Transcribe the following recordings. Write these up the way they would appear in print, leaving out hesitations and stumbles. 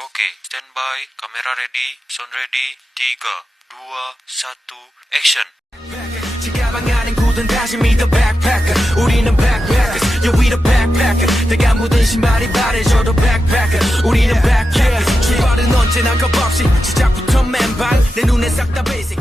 Oke, standby, kamera ready, sound ready, 3, 2, 1, action. 지가방 안엔 굳은 다짐이 the backpacker 우리는 backpackers yeah we the backpacker 내가 묻은 신발이 바래져도 backpacker 우리는 backpackers 출발은 언제나 겁없이 시작부터 맨발 내 눈에 싹 다 basic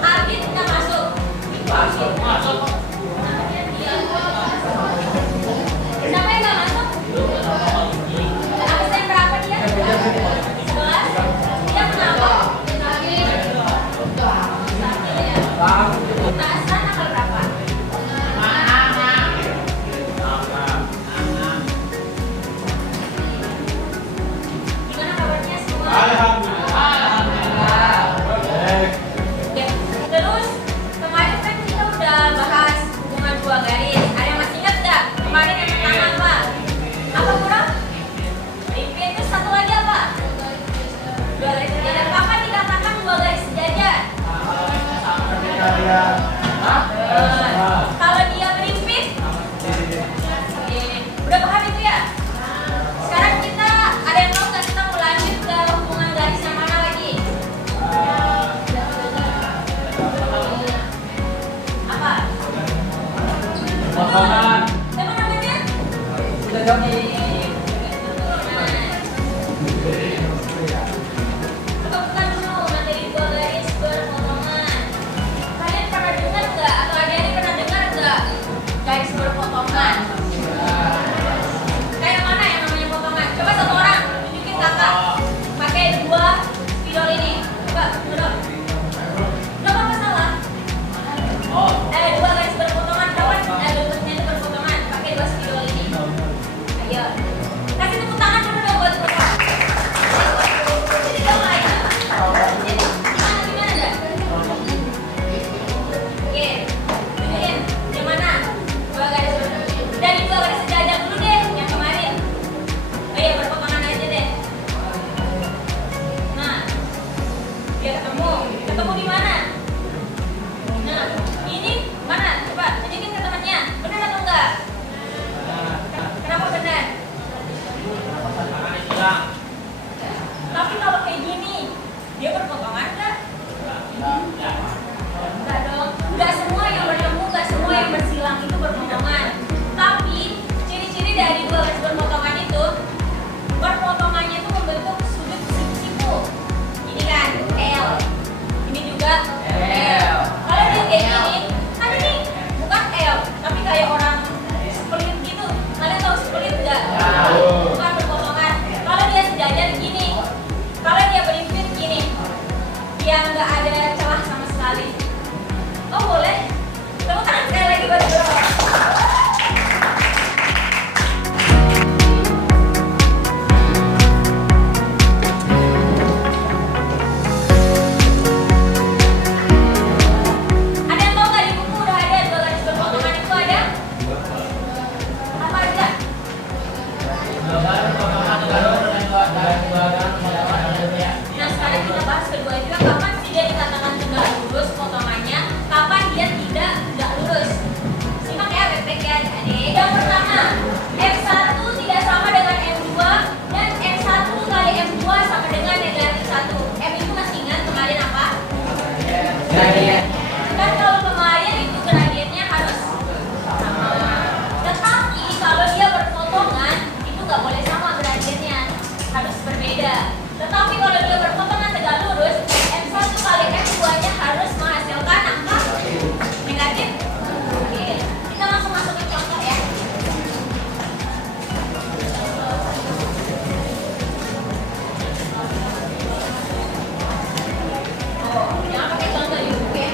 Abi kita masuk. Masuk. Siapa yang nggak masuk? Absen berapa dia? 11. Dia kenapa? Absen tanggal berapa? Gimana kabarnya semua? Terus kemarin kan kita udah bahas hubungan dua garis. Ada yang masih ingat nggak? Kemarin yang pertama apa? Apa kurang? Mimpi itu satu lagi apa? Dua garis sejajar. Kapan dikatakan dua garis sejajar? Kalau dia berimpit, udah paham itu ya? Sekarang kita ada yang tahu nggak kita mau lanjut ke hubungan garis yang mana lagi? Apa? Potongan. Siapa namanya? Udah jawab. Bukan dulu materi dua garis berpotongan. Kalian pernah dengar nggak? Atau ada yang pernah dengar nggak? Garis berpotongan. Kayak mana yang namanya potongan? Coba satu orang tunjukin kakak. Pakai dua spidol ini. Coba, duduk. Coba apa salah? Dua garis berpotongan. Kawan, bentuknya itu berpotongan. Pakai dua spidol ini. Ayo. Kasih tepuk tangan dulu dong buat mereka. Jadi dong aja. Jadi gimana dah? Oke, tunjukin yang mana? Dua garis dari dua garis sejajar dulu deh yang kemarin. Ayo berpotongan aja deh. Nah, biar ketemu di mana? Nah, ini mana? Coba tunjukin ke temannya. Benar atau enggak? Kenapa benar? Tapi kalau kayak gini, dia berpotongan nggak? Enggak dong. Nggak semua yang bertemu, nggak semua yang bersilang itu berpotongan. Tapi ciri-ciri dari dua garis berpotongan itu, berpotongannya itu membentuk sudut siku-siku. Ini kan L, ini juga L. Kalau dia kayak gini, kan ini bukan L, tapi kayak orang split gitu. Kalian tahu split nggak? Bukan berpotongan. Kalau dia sejajar gini, kalau dia berimpit gini, dia nggak ada celah sama sekali. Oh boleh? Tepuk tangan sekali lagi buat bro. Ada yang tahu nggak di buku udah ada dua garis berpotongan itu ada? Apa aja? Nah sekarang kita bahas kedua juga. Kapan sih dia dikatakan tegak lurus potongannya? Kapan dia tidak tegak lurus? Simak ya baik-baik ya adik. Yang pertama, M1 tidak sama dengan M2 dan M1 kali M2 sama dengan negatif 1. M itu masih ingat kemarin apa? Kan kalau kemarin itu gradiennya harus sama. Tetapi kalau dia berpotongan itu nggak boleh sama gradiennya, harus berbeda. Tetapi kalau dia berpotongan tegak lurus, M1 kali M2 nya harus menghasilkan angka negatif. Oke, kita langsung masuk ke contoh ya. Oh, jangan pakai contoh di buku ya.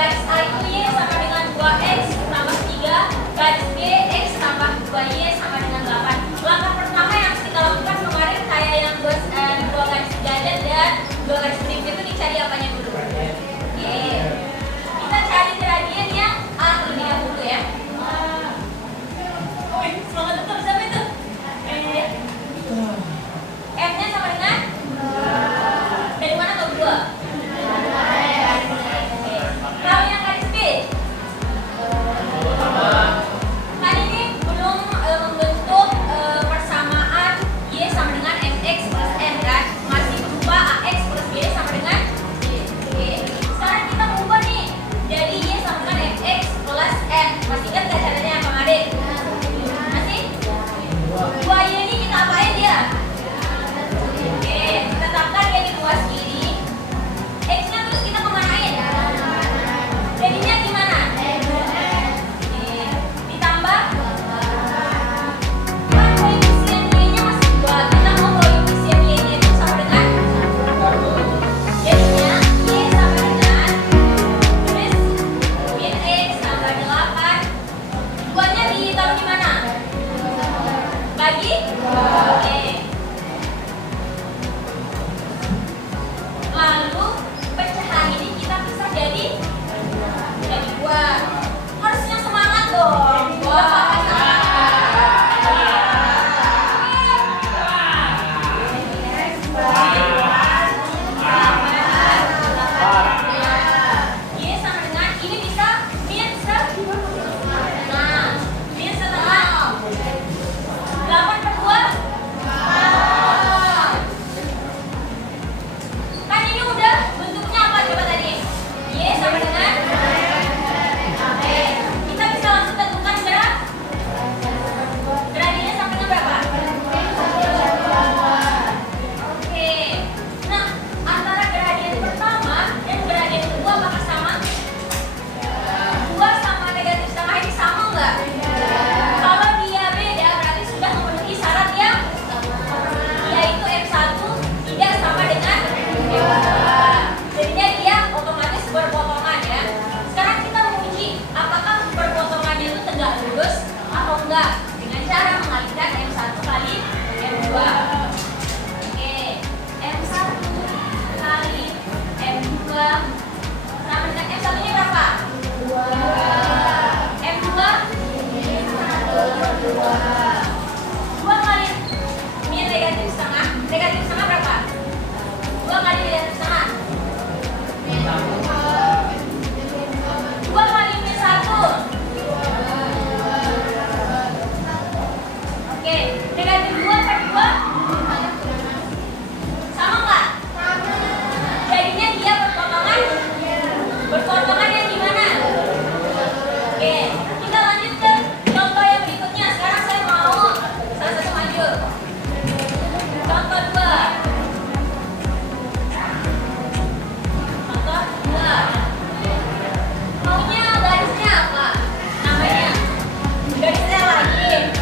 garis A itu Y sama dengan 2X tambah 3, garis B X tambah 2Y sama dengan 8. Langkah pertama yang harus kita lakukan kemarin kayak yang dua garis sejajar dan dua garis berikut itu dicari apanya dulu. Oke, kita cari gradien yang A terlebih dahulu ya. Semangat betul, siapa itu? F-nya sama dengan? Dari mana tuh? 2. Kalau yang garis B, kan ini belum membentuk persamaan Y sama dengan Fx plus N kan? Masih berupa Ax plus B sama dengan Y. Sekarang kita ubah nih, jadi Y sama dengan Fx plus N. Masih ingat gak caranya yang kemarin? Masih? 2Y ini kita apain dia? Oke, kita tetapkan dia di ruas kiri. X-nya terus kita kemanain? Jadinya gimana? Oke, ditambah kan koefisien Y-nya masih 2. Kita mau koefisien Y-nya itu sama dengan jadinya Y sama dengan tulis min X tambah 8. 2-nya ditaruh di mana? Bagi? Oke. Lalu pecahan ini kita bisa jadi 2. Harusnya semangat dong. Y sama dengan ini bisa min min setengah 8 per 2. Kan ini udah bentuknya apa coba tadi? Y sama dengan Oke, kita bisa langsung tentukan sekarang gradiennya sama dengan berapa? Oke, nah antara gradien pertama dan gradien kedua apakah sama? 2 sama negatif setengah ini sama nggak? Kalau dia beda berarti sudah memenuhi syarat yang yaitu M1 tidak sama dengan M2. Jadinya dia otomatis berpotongan ya. Sekarang kita menguji apakah berpotongannya itu tegak lurus atau enggak dengan cara mengalihkan M1 kali M2. Oke, M1 kali M2 sama dengan M1-nya berapa? 2. M2 2 kali min negatif setengah. Negatif setengah berapa? 2 kali negatif setengah. 2 kali min 1. Oke, negatif 2 per 2 sama nggak? Jadinya dia berpotongan yang gimana? Oke, kita lanjut ke contoh yang berikutnya. Sekarang saya mau salah satu maju. Contoh 2. Contoh 2. Maunya garisnya apa? Namanya? Garisnya lagi.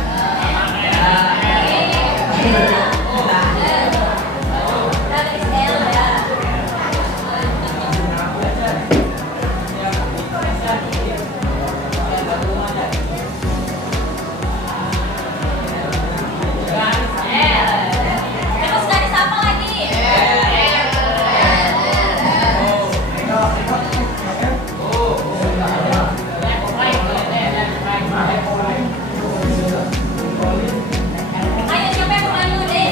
Garis L ya. Terus garis apa lagi? Ayo siapa yang mau maju deh?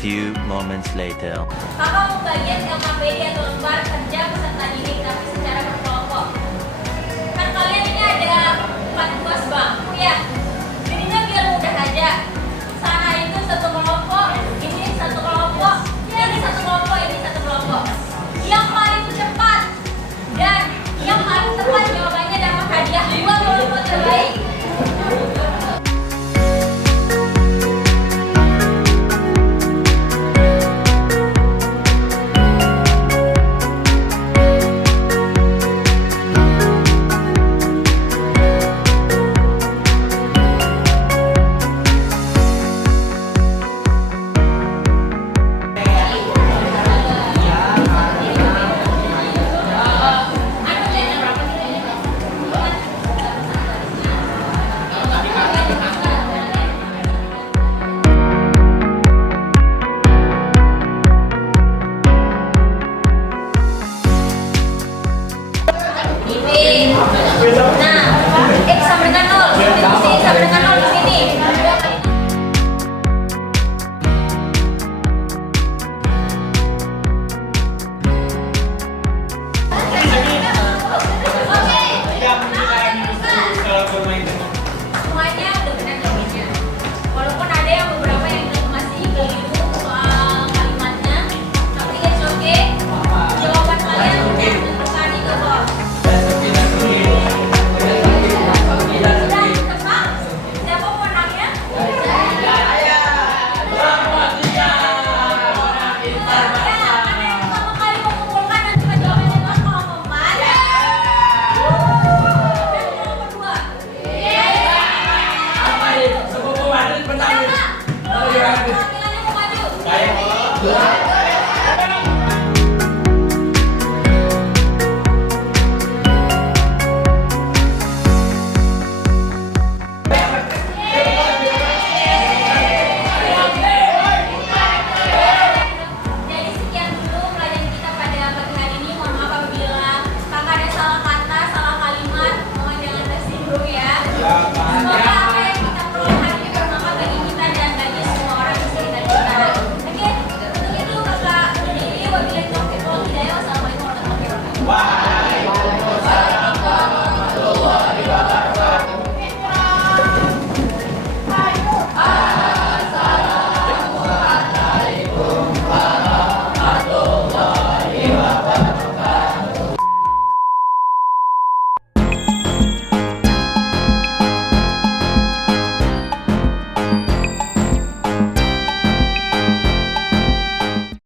few moments later. Kakak mau bagian LKPD atau lembar kerja peserta didik tapi secara berkelompok. Kan kalian ini ada 4 kelas bangku ya. Jadinya biar mudah aja. Sana itu satu kelompok, ini satu kelompok, ini satu kelompok, ini satu kelompok. Yang paling cepat dan yang paling tepat jawabannya dapat hadiah 2 kelompok terbaik. Nah, X sama dengan 0, Y sama dengan 0 di sini. Semuanya udah benar jawabannya. Walaupun ada yang beberapa yang masih keliru soal kalimatnya, tapi it's okay. Jawaban kalian udah menentukan itu kok. Sudah tebak siapa pemenangnya? Karena yang pertama kali mengumpulkan dan juga jawabannya adalah kelompok 4 dan kelompok 2. Perwakilannya mau maju. Jadi sekian dulu pelajaran kita pada pagi hari ini. Mohon maaf apabila kakak ada salah kata, salah kalimat. Mohon jangan tersinggung ya. Semoga apa yang kita peroleh hari ini bermanfaat bagi kita dan bagi semua orang di sekitar kita. Oke, untuk itu kakak berdiri. Wabillahi taufiq wal hidayah. Wassalamualaikum warahmatullahi wabarakatuh.